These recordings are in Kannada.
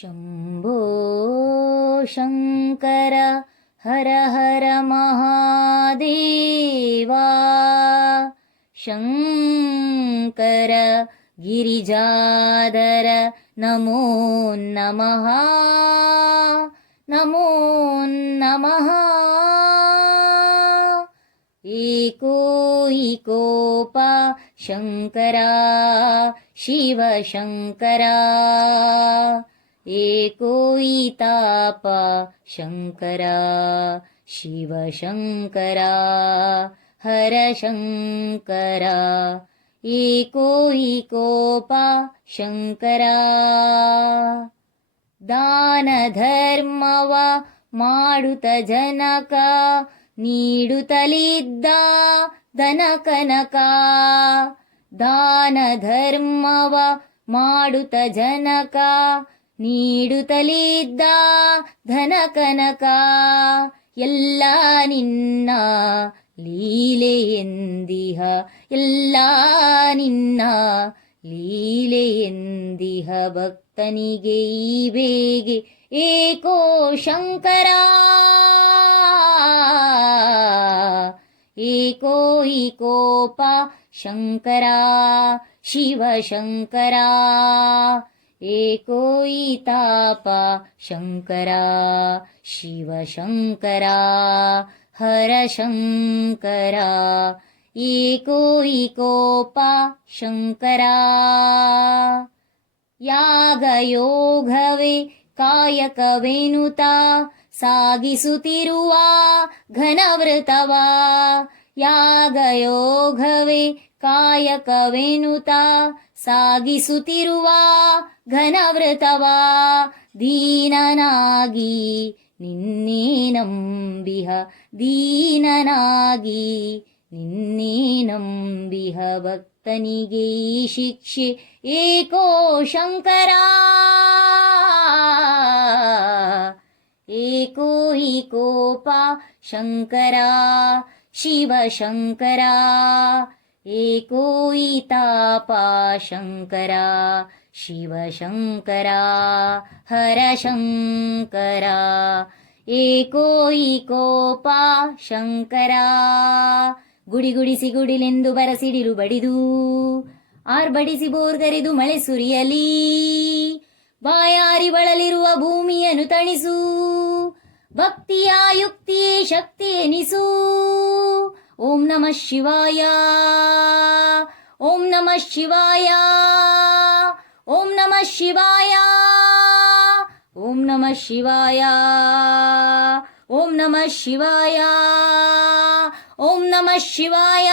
ಶಂಭೋ ಶಂಕರ ಹರ ಹರ ಮಹಾದೇವ ಶಂಕರ ಗಿರಿಜಾಧರ ನಮೋ ನಮಃ ನಮೋ ನಮಃ. ಏಕೋ ಈಕೋಪ ಶಂಕರ ಶಿವ ಶಂಕರ ಏಕೋ ಈತಾಪ ಶಂಕರ ಶಿವ ಶಂಕರ ಹರ ಶಂಕರ ಏಕೋ ಈಕೋಪ ಶಂಕರ. ದಾನ ಧರ್ಮವ ಮಾಡುತ್ತ ಜನಕ ನೀಡುತ್ತಲಿದ್ದ ಧನ ಕನಕ. ದಾನ ಧರ್ಮವ ಮಾಡುತ್ತ ಜನಕ ನೀಡುತ್ತಲಿದ್ದ ಧನ ಕನಕ. ಎಲ್ಲ ನಿನ್ನ ಲೀಲೆಯೆಂದಿಹ ಎಲ್ಲ ನಿನ್ನ ಲೀಲೆಯೆಂದಿಹ ಭಕ್ತನಿಗೆ ಈ ಬೇಗೆ ಏಕೋ ಶಂಕರ ಏಕೋ ಈಕೋಪ ಶಂಕರ ಶಿವ ಶಂಕರ ಏಕೋ ಈತಾಪ ಶಂಕರ ಶಿವ ಶಂಕರ ಹರ ಶಂಕರ ಏಕೋ ಈಕೋಪ ಶಂಕರ. ಯಾಗಯೋಗವೇ ಕಾಯಕವೆನುತ ಸಾಗಿಸುತ್ತಿರುವ ಘನವ್ರತವ. ಯಾಗಯೋಗವೇ ಕಾಯಕವೆನುತ ಸಾಗಿಸುತ್ತಿರುವ ಘನವ್ರತವ. ದೀನನಾಗಿ ನಿನ್ನೆ ನಂಬಿಹ ದೀನನಾಗಿ ನಿನ್ನೆ ನಂಬಿಹ ಭಕ್ತನಿಗೆ ಈ ಶಿಕ್ಷೆ ಏಕೋ ಶಂಕರ ಏಕೋ ಈಕೋಪ ಶಂಕರ ಶಿವ ಶಂಕರ ಏಕೋ ಈತಾಪ ಶಂಕರ ಶಿವ ಶಂಕರ ಹರ ಶಂಕರ ಏಕೋ ಈಕೋಪ ಶಂಕರ. ಗುಡಿ ಗುಡಿಸಿ ಗುಡಿಲೆಂದು ಬರಸಿಡಿಲು ಬಡಿದು ಆರ್ಭಡಿಸಿ ಬೋರ್ಗರೆದು ಮಳೆ ಸುರಿಯಲಿ. ಬಾಯಾರಿ ಬಳಲಿರುವ ಭೂಮಿಯನ್ನು ತಣಿಸು ಭಕ್ತಿಯ ಯುಕ್ತಿಯೇ ಶಕ್ತಿ ಎನಿಸು. ಓಂ ನಮಃ ಶಿವಾಯ ಓಂ ನಮಃ ಶಿವಾಯ ಓಂ ನಮಃ ಶಿವಾಯ ಓಂ ನಮಃ ಶಿವಾಯ ಓಂ ನಮಃ ಶಿವಾಯ ಓಂ ನಮಃ ಶಿವಾಯ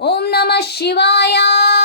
ಓಂ ನಮಃ ಶಿವಾಯ.